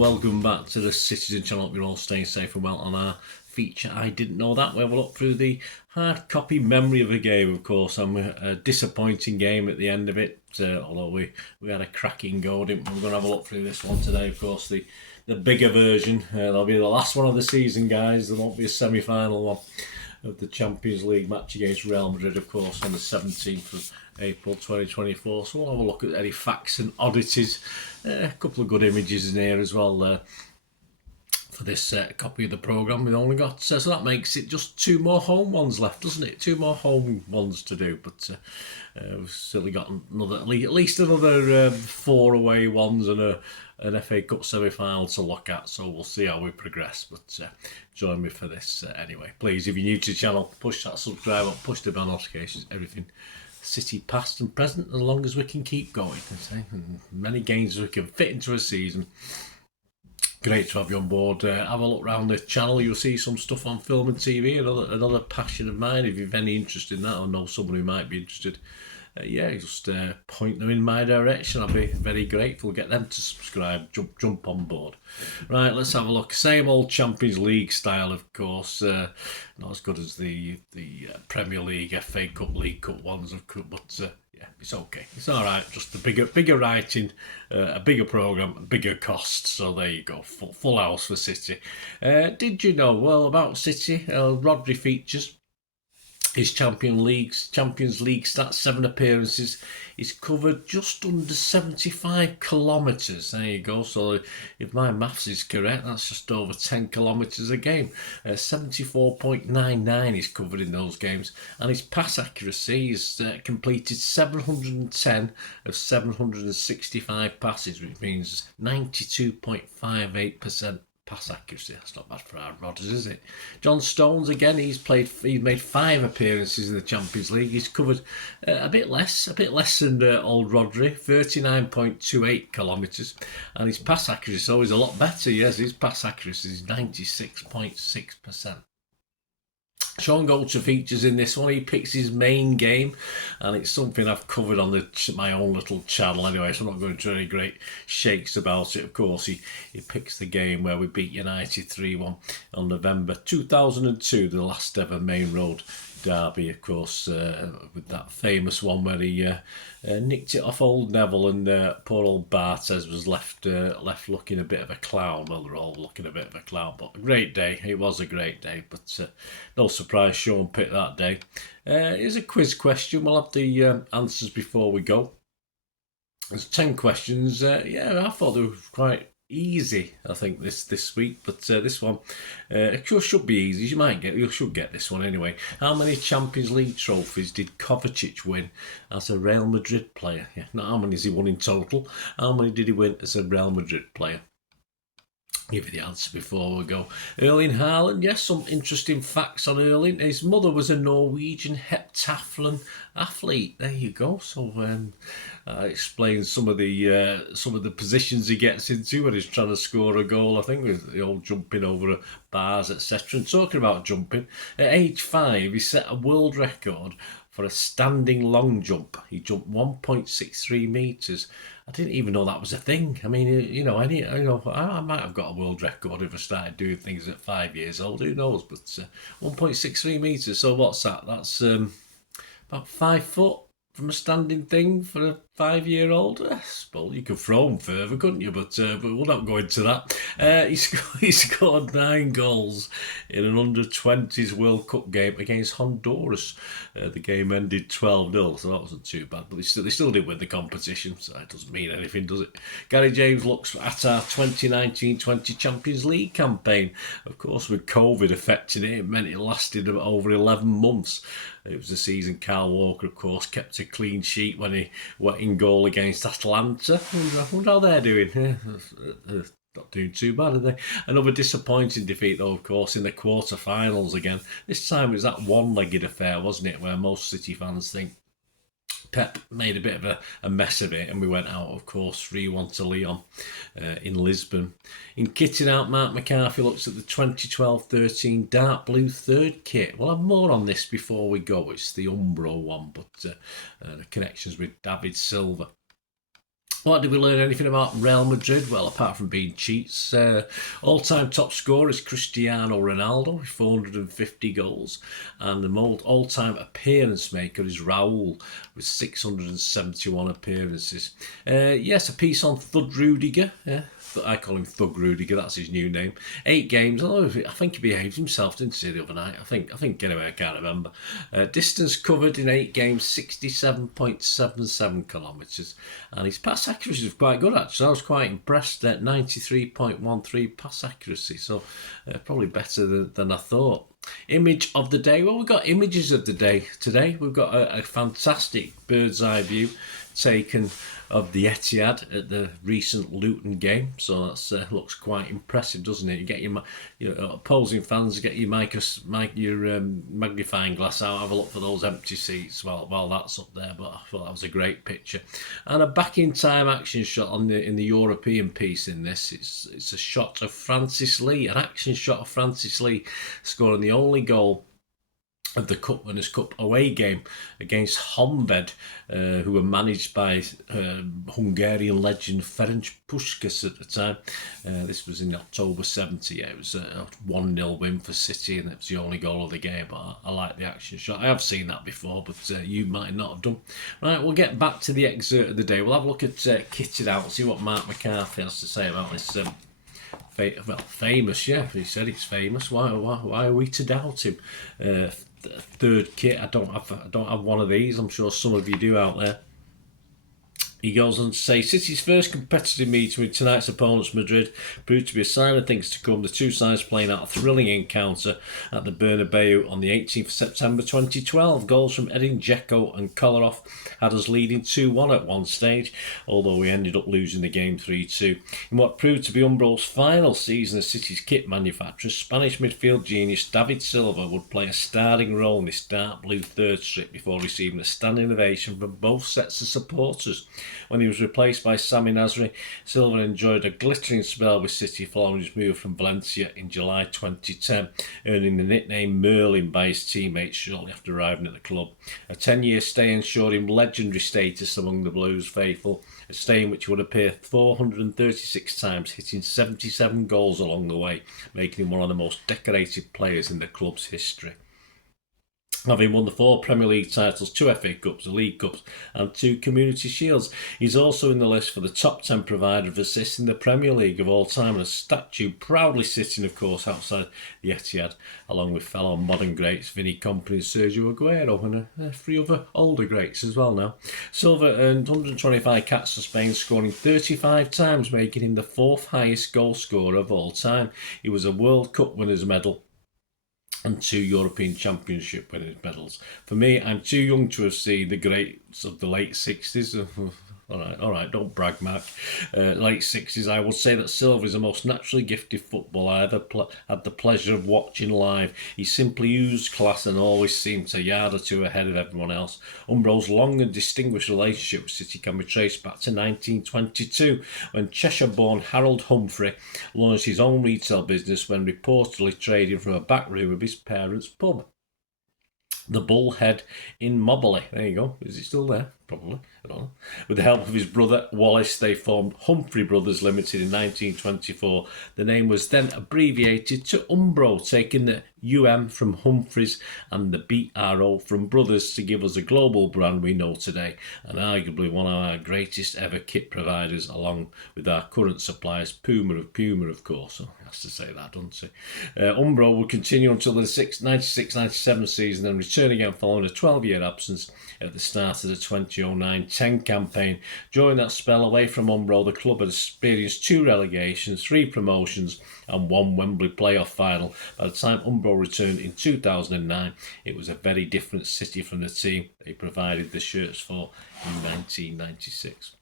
welcome back to the Citizen channel. Hope you're all staying safe and well on our feature. I didn't know that. We have a look through the hard copy memory of a game, of course, and a disappointing game at the end of it. Although we had a cracking go, didn't we? We're going to have a look through this one today, of course, the bigger version. That'll be the last one of the season, guys. There won't be a semi-final one of the Champions League match against Real Madrid, of course, on the 17th of April 2024. So we'll have a look at any facts and oddities. A couple of good images in here as well for this copy of the programme. We've only got, so that makes it just two more home ones left, doesn't it? Two more home ones to do, but we've still got another, at least another 4 away ones and an FA Cup semi-final to look at, so we'll see how we progress, but join me for this anyway. Please, if you're new to the channel, push that subscribe up, push the bell notifications, everything City past and present, as long as we can keep going. Many games we can fit into a season. Great to have you on board. Have a look around the channel. You'll see some stuff on film and TV, another passion of mine. If you've any interest in that or know someone who might be interested, just point them in my direction. I'll be very grateful. Get them to subscribe, jump on board. Right, let's have a look. Same old Champions League style, of course. Not as good as the Premier League, FA Cup, League Cup ones, but it's okay. It's all right. Just the bigger writing, a bigger programme, bigger costs. So there you go. Full house for City. Did you know? Well, about City, Rodri features his Champions League stats, 7 appearances. He's covered just under 75 kilometres. There you go. So if my maths is correct, that's just over 10 kilometres a game. 74.99 he's covered in those games. And his pass accuracy is completed 710 of 765 passes, which means 92.58% pass accuracy. That's not bad for our Rodders, is it? John Stones, again, he's made 5 appearances in the Champions League. He's covered a bit less than old Rodri, 39.28 kilometres, and his pass accuracy is always a lot better. Yes, his pass accuracy is 96.6%. Sean Golcher features in this one. He picks his main game, and it's something I've covered on my own little channel anyway, so I'm not going to do any great shakes about it. Of course, he picks the game where we beat United 3-1 on November 2002, the last ever main road derby, of course, with that famous one where he nicked it off old Neville, and poor old Barthez was left looking a bit of a clown. Well, they're all looking a bit of a clown, but a great day. It was a great day, but no surprise Sean picked that day. Here's a quiz question. We'll have the answers before we go. There's 10 questions. I thought they were quite easy, I think, this week, but this one it should be easy. You should get this one anyway. How many Champions League trophies did Kovacic win as a Real Madrid player? Yeah, not how many has he won in total. How many did he win as a Real Madrid player? Give you the answer before we go. Erling Haaland, yes, some interesting facts on Erling. His mother was a Norwegian heptathlon athlete. There you go. So explains some of the positions he gets into when he's trying to score a goal. I think with the old jumping over bars, etc. And talking about jumping, at age 5, he set a world record for a standing long jump. He jumped 1.63 metres. I didn't even know that was a thing. I mean, I might have got a world record if I started doing things at 5 years old. Who knows? But 1.63 metres. So what's that? That's about 5 foot from a standing thing for a 5-year-old. I suppose you could throw them further, couldn't you? But we'll not go into that. He scored 9 goals in an under-20s World Cup game against Honduras. The game ended 12-0, so that wasn't too bad. But they still did win the competition, so that doesn't mean anything, does it? Gary James looks at our 2019-20 Champions League campaign. Of course, with COVID affecting it, it meant it lasted over 11 months. It was the season Kyle Walker, of course, kept a clean sheet when he went in goal against Atalanta. I wonder how they're doing. Not doing too bad, are they? Another disappointing defeat, though, of course, in the quarter-finals again. This time it was that one-legged affair, wasn't it, where most City fans think Pep made a bit of a mess of it, and we went out, of course, 3-1 to Lyon in Lisbon. In kitting out, Marc McCarthy looks at the 2012-13 dark blue third kit. We'll have more on this before we go. It's the Umbro one, but the connections with David Silva. What did we learn anything about Real Madrid? Well, apart from being cheats, all-time top scorer is Cristiano Ronaldo with 450 goals, and the all-time appearance maker is Raul with 671 appearances. Yes, a piece on Thud Rudiger. Yeah, I call him Thug Rudiger. That's his new name. 8 games. I think he behaved himself, didn't he, the other night? I think anyway. I can't remember. Distance covered in 8 games, 67.77 kilometres, and his pass accuracy was quite good actually. I was quite impressed at 93.13 pass accuracy, so probably better than I thought. Image of the day. Well, we've got images of the day today. We've got a fantastic bird's eye view taken of the Etihad at the recent Luton game, so that looks quite impressive, doesn't it? You get your opposing fans, get your magnifying glass out, have a look for those empty seats while that's up there. But I thought that was a great picture, and a back in time action shot in the European piece in this. It's a shot of Francis Lee, an action shot of Francis Lee scoring the only goal of the Cup Winners' Cup away game against Honved, who were managed by Hungarian legend Ferenc Puskás at the time. This was in October 70. It was a 1-0 win for City, and it was the only goal of the game. But I like the action shot. I have seen that before, but you might not have done. Right, we'll get back to the excerpt of the day. We'll have a look at Kitted Out, see what Marc McCarthy has to say about this. Famous, yeah. He said it's famous. Why are we to doubt him? Third kit. I don't have one of these. I'm sure some of you do out there. He goes on to say, City's first competitive meeting with tonight's opponents, Madrid, proved to be a sign of things to come. The two sides playing out a thrilling encounter at the Bernabeu on the 18th of September 2012. Goals from Edin Dzeko and Kolarov had us leading 2-1 at one stage, although we ended up losing the game 3-2. In what proved to be Umbro's final season as City's kit manufacturer, Spanish midfield genius David Silva would play a starting role in this dark blue third strip before receiving a standing ovation from both sets of supporters. When he was replaced by Sami Nasri, Silva enjoyed a glittering spell with City following his move from Valencia in July 2010, earning the nickname Merlin by his teammates shortly after arriving at the club. A 10-year stay ensured him legendary status among the Blues faithful, a stay in which he would appear 436 times, hitting 77 goals along the way, making him one of the most decorated players in the club's history. Having won the 4 Premier League titles, 2 FA Cups, the League Cups and 2 Community Shields, he's also in the list for the top 10 provider of assists in the Premier League of all time, and a statue proudly sitting, of course, outside the Etihad, along with fellow modern greats Vinny Kompany and Sergio Aguero, and 3 other older greats as well now. Silva earned 125 caps for Spain, scoring 35 times, making him the 4th highest goal scorer of all time. He was a World Cup winners' medal and 2 European Championship winners' medals. For me, I'm too young to have seen the greats of the late 60s. All right, don't brag, Marc. Late 60s, I would say that Silva is the most naturally gifted footballer I ever had the pleasure of watching live. He simply oozed class and always seemed a yard or two ahead of everyone else. Umbro's long and distinguished relationship with City can be traced back to 1922, when Cheshire-born Harold Humphrey launched his own retail business when reportedly trading from a back room of his parents' pub, the Bullhead in Moberley. There you go. Is it still there? Probably. I don't know. With the help of his brother Wallace, they formed Humphrey Brothers Limited in 1924. The name was then abbreviated to Umbro, taking the UM from Humphreys and the BRO from Brothers to give us a global brand we know today, and arguably one of our greatest ever kit providers, along with our current suppliers, Puma, of course. So he has to say that, doesn't he? Umbro will continue until the 96-97 season and return again following a 12-year absence at the start of the 2009-10 campaign. During that spell away from Umbro, the club had experienced 2 relegations, 3 promotions and 1 Wembley playoff final. By the time Umbro returned in 2009, it was a very different City from the team they provided the shirts for in 1996.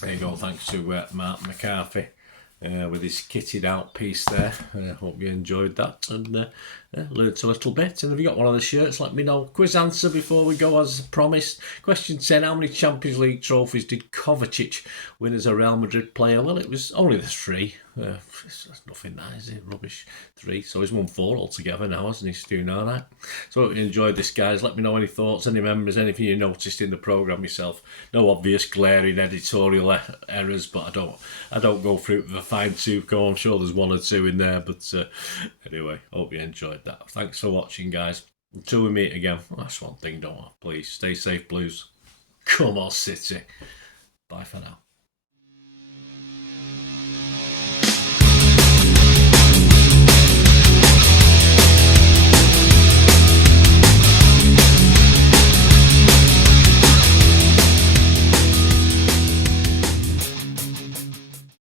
There you go, thanks to Marc McCarthy with his kitted out piece there. Hope you enjoyed that and learnt a little bit. And if you got one of the shirts, let me know. Quiz answer before we go as promised. Question 10. How many Champions League trophies did Kovacic win as a Real Madrid player? Well, it was only the 3. That's nothing, that is it? Rubbish. 3. So he's won 4 altogether now, hasn't he? He's doing all right. So I hope you enjoyed this, guys. Let me know any thoughts, any memories, anything you noticed in the programme yourself. No obvious glaring editorial errors, but I don't go through it with a fine tooth comb. I'm sure there's 1 or 2 in there, but anyway, hope you enjoyed that. Thanks for watching, guys. Until we meet again, that's one thing, don't I? Please stay safe, Blues. Come on, City. Bye for now.